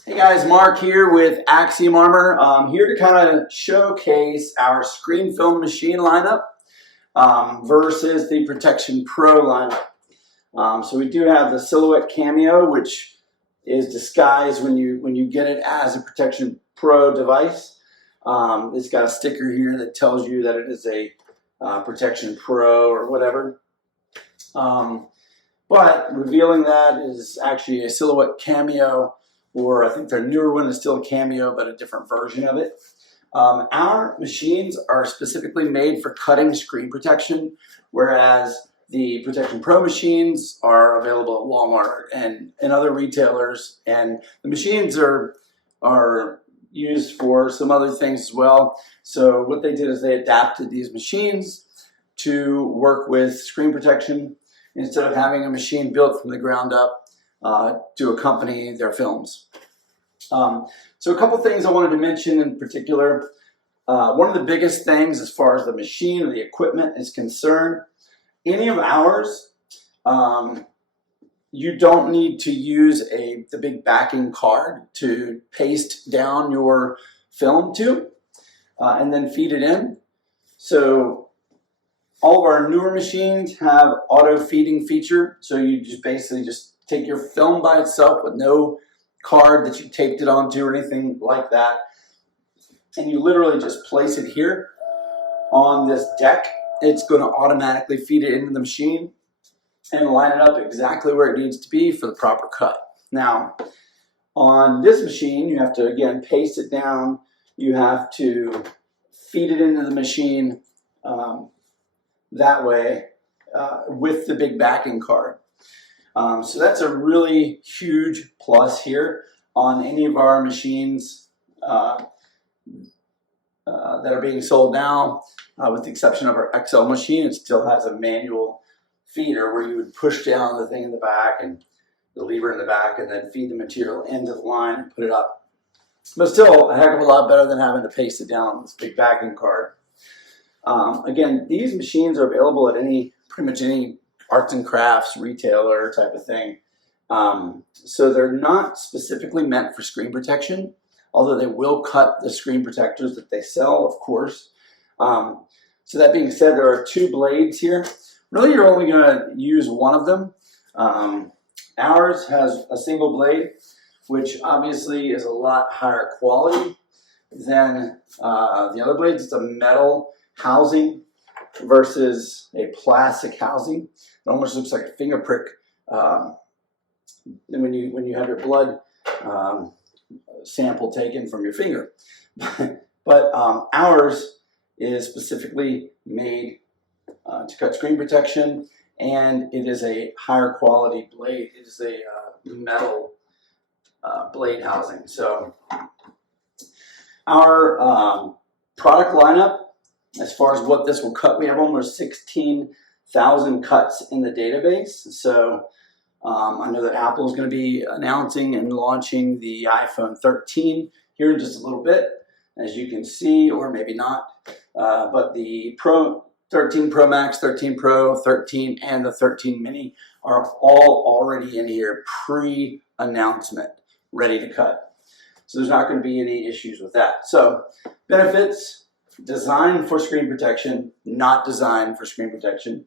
Hey guys, Mark here with Axiom Armor. Here to kind of showcase our ScreenFilm machine lineup versus the Protection Pro lineup. So we do have the Silhouette Cameo, which is disguised when you get it as a Protection Pro device. It's got a sticker here that tells you that it is a Protection Pro or whatever. But revealing that is actually a Silhouette Cameo, or I think their newer one is still a Cameo, but a different version of it. Our machines are specifically made for cutting screen protection, whereas the Protection Pro machines are available at Walmart and other retailers. And the machines are used for some other things as well. So what they did is they adapted these machines to work with screen protection instead of having a machine built from the ground up to accompany their films. So a couple things I wanted to mention in particular. One of the biggest things as far as the machine or the equipment is concerned, any of ours, you don't need to use the big backing card to paste down your film to and then feed it in. So all of our newer machines have auto feeding feature. So you just basically just take your film by itself with no card that you taped it onto or anything like that. And you literally just place it here on this deck. It's going to automatically feed it into the machine and line it up exactly where it needs to be for the proper cut. Now, on this machine, you have to, again, paste it down. You have to feed it into the machine that way with the big backing card. So that's a really huge plus here on any of our machines that are being sold now, with the exception of our XL machine. It still has a manual feeder where you would push down the thing in the back and the lever in the back and then feed the material into the line and put it up. But still a heck of a lot better than having to paste it down with this big backing card. Again, these machines are available at pretty much any arts and crafts retailer type of thing. So they're not specifically meant for screen protection, although they will cut the screen protectors that they sell, of course. So that being said, there are two blades here. Really, you're only going to use one of them. Ours has a single blade, which obviously is a lot higher quality than the other blades. It's a metal housing versus a plastic housing. It almost looks like a finger prick when you have your blood sample taken from your finger. But ours is specifically made to cut screen protection, and it is a higher quality blade. It is a metal blade housing. So our product lineup, as far as what this will cut, we have almost 16,000 cuts in the database. So I know that Apple is going to be announcing and launching the iPhone 13 here in just a little bit, as you can see, or maybe not. But the 13 Pro Max, 13 Pro, 13, and the 13 Mini are all already in here pre-announcement, ready to cut. So there's not going to be any issues with that. So benefits: designed for screen protection, not designed for screen protection.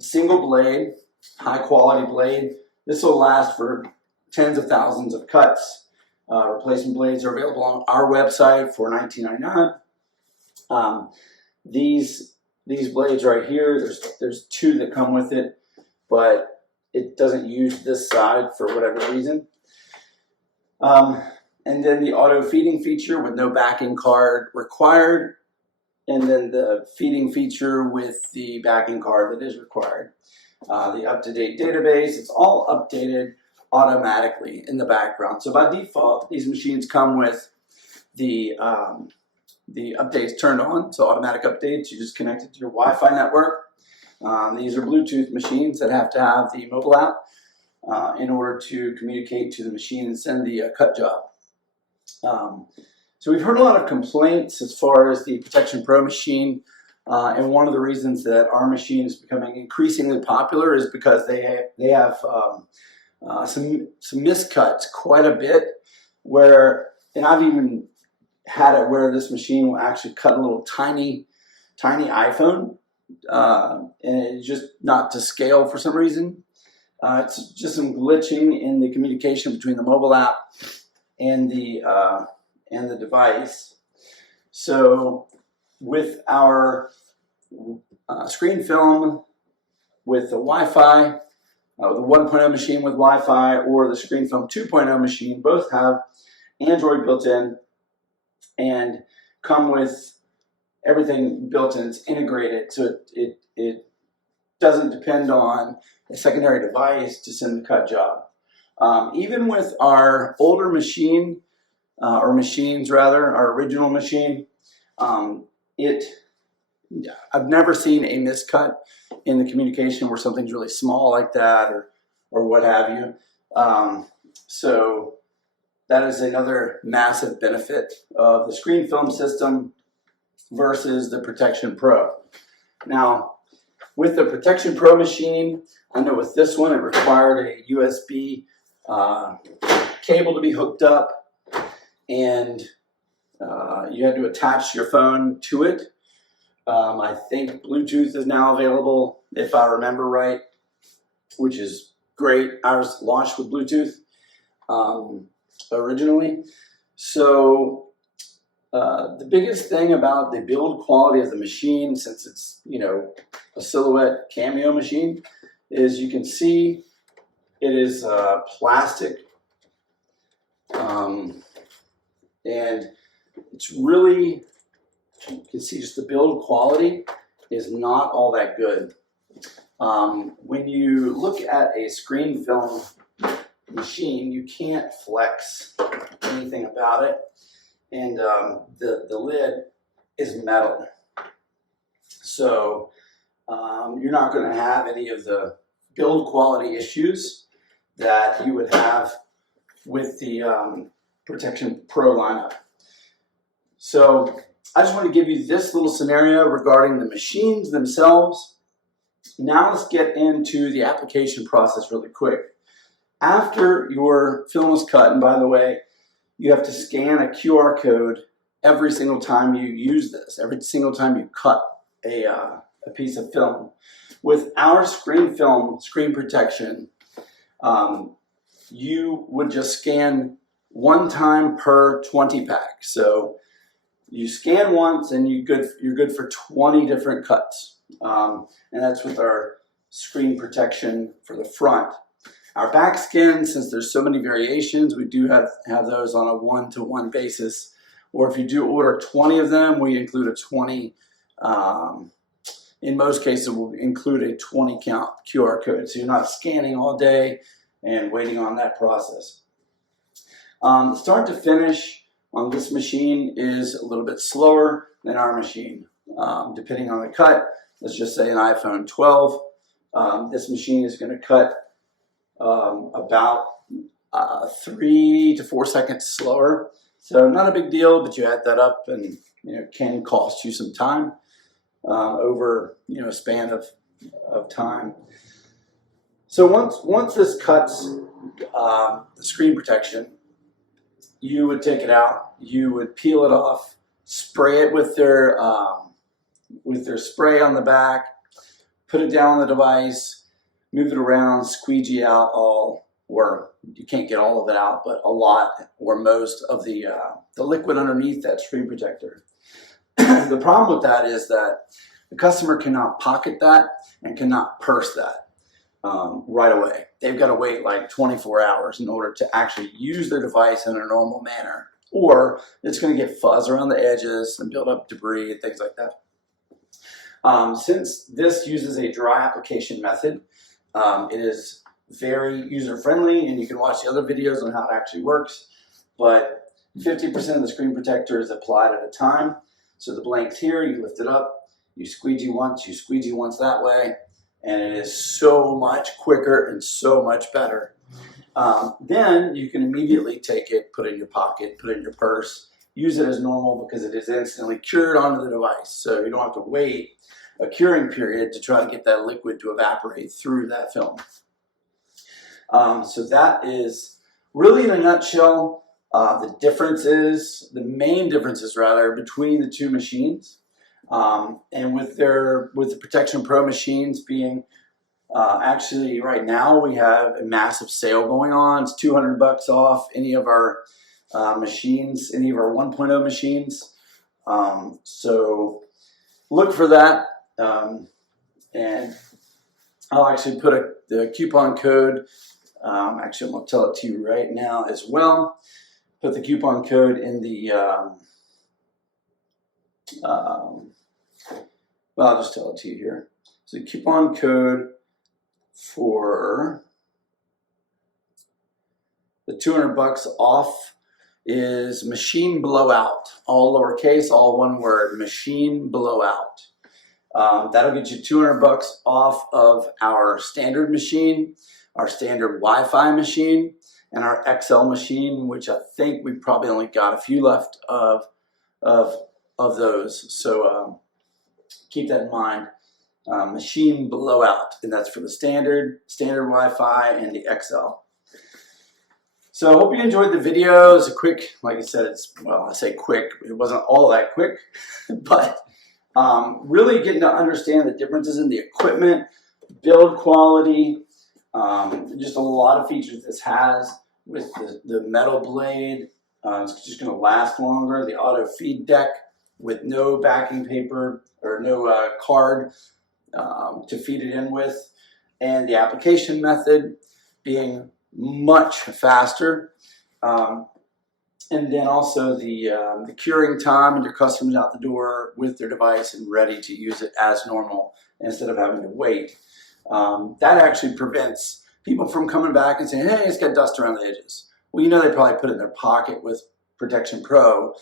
Single blade, high quality blade. This will last for tens of thousands of cuts. Replacement blades are available on our website for $19.99. These blades right here, there's two that come with it, but it doesn't use this side for whatever reason. And then the auto feeding feature with no backing card required, and then the feeding feature with the backing card that is required. The up-to-date database, it's all updated automatically in the background. So by default, these machines come with the updates turned on, so automatic updates. You just connect it to your Wi-Fi network. These are Bluetooth machines that have to have the mobile app in order to communicate to the machine and send the cut job. So we've heard a lot of complaints as far as the Protection Pro machine, and one of the reasons that our machine is becoming increasingly popular is because they have some miscuts quite a bit and I've even had it where this machine will actually cut a little tiny iPhone, and it's just not to scale for some reason. It's just some glitching in the communication between the mobile app and the device. So with our ScreenFilm with the Wi-Fi, the 1.0 machine with Wi-Fi, or the ScreenFilm 2.0 machine, both have Android built in and come with everything built in. It's integrated, so it doesn't depend on a secondary device to send the cut job. Even with our older machine, or machines rather, our original machine, I've never seen a miscut in the communication where something's really small like that, or what have you. So that is another massive benefit of the ScreenFilm system versus the Protection Pro. Now, with the Protection Pro machine, I know with this one it required a USB cable to be hooked up, and you had to attach your phone to it. I think Bluetooth is now available, if I remember right, which is great. Ours launched with Bluetooth originally. So the biggest thing about the build quality of the machine, since it's, you know, a silhouette cameo machine, is you can see it is plastic, and it's really, you can see just the build quality is not all that good. When you look at a ScreenFilm machine, you can't flex anything about it, and the lid is metal, so you're not going to have any of the build quality issues that you would have with the Protection Pro lineup. So I just want to give you this little scenario regarding the machines themselves. Now let's get into the application process really quick. After your film is cut, and by the way, you have to scan a QR code every single time you use this, every single time you cut a piece of film. With our ScreenFilm screen protection, you would just scan one time per 20 pack. So you scan once and you're good for 20 different cuts. And that's with our screen protection for the front. Our back skin, since there's so many variations, we do have those on a 1-to-1 basis. Or if you do order 20 of them, we include a 20, in most cases we'll include a 20 count QR code. So you're not scanning all day and waiting on that process. Start to finish on this machine is a little bit slower than our machine. Depending on the cut, let's just say an iPhone 12. This machine is going to cut about 3 to 4 seconds slower. So not a big deal, but you add that up and it can cost you some time over a span of time. So once this cuts the screen protection, you would take it out, you would peel it off, spray it with their spray on the back, put it down on the device, move it around, squeegee out or you can't get all of it out, but a lot or most of the liquid underneath that screen protector. The problem with that is that the customer cannot pocket that and cannot purse that right away. They've got to wait like 24 hours in order to actually use their device in a normal manner, or it's going to get fuzz around the edges and build up debris and things like that. Since this uses a dry application method, it is very user-friendly, and you can watch the other videos on how it actually works, but 50% of the screen protector is applied at a time. So the blank's here, you lift it up, you squeegee once that way, and it is so much quicker and so much better. Then you can immediately take it, put it in your pocket, put it in your purse, use it as normal because it is instantly cured onto the device. So you don't have to wait a curing period to try to get that liquid to evaporate through that film. So that is really, in a nutshell, The main differences rather, between the two machines, and with the Protection Pro machines being actually right now we have a massive sale going on. It's $200 off any of our machines, any of our 1.0 machines. So look for that, and I'll actually put the coupon code. Actually, I'm going to tell it to you right now as well. Put the coupon code in the, well, I'll just tell it to you here. So the coupon code for the $200 off is Machine Blowout. All lowercase, all one word, Machine Blowout. That'll get you $200 off of our standard machine, our standard Wi-Fi machine, and our XL machine, which I think we probably only got a few left of those. So keep that in mind. Machine Blowout, and that's for the standard Wi-Fi and the XL. So I hope you enjoyed the video. It's a quick, like I said, I say quick, it wasn't all that quick, but really getting to understand the differences in the equipment, build quality, just a lot of features this has with the metal blade. It's just going to last longer. The auto feed deck with no backing paper or no card to feed it in with, and the application method being much faster, and then also the curing time and your customers out the door with their device and ready to use it as normal instead of having to wait. That actually prevents people from coming back and saying, hey, it's got dust around the edges. Well, you know, they probably put it in their pocket with Protection Pro,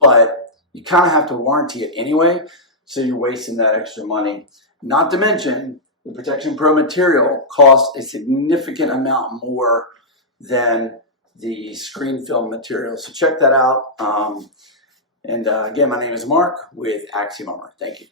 but you kind of have to warranty it anyway, so you're wasting that extra money. Not to mention, the Protection Pro material costs a significant amount more than the ScreenFilm material. So check that out. And again, my name is Mark with Axiom Armor. Thank you.